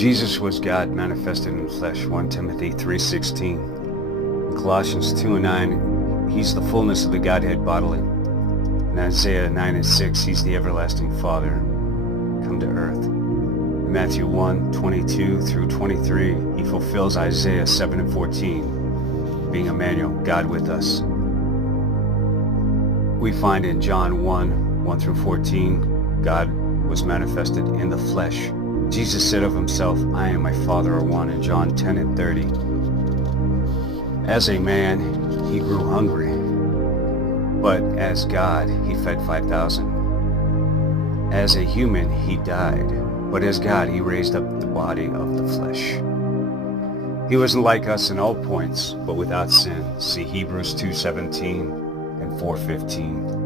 Jesus was God manifested in the flesh, 1 Timothy 3:16. In Colossians 2:9, he's the fullness of the Godhead bodily. In Isaiah 9:6, he's the everlasting Father, come to earth. In Matthew 1:22 through 23, he fulfills Isaiah 7:14, being Emmanuel, God with us. We find in John 1 through 14, God was manifested in the flesh. Jesus said of himself, I and my Father are one, in John 10:30. As a man, he grew hungry, but as God, he fed 5,000. As a human, he died, but as God, he raised up the body of the flesh. He wasn't like us in all points, but without sin. See Hebrews 2:17 and 4:15.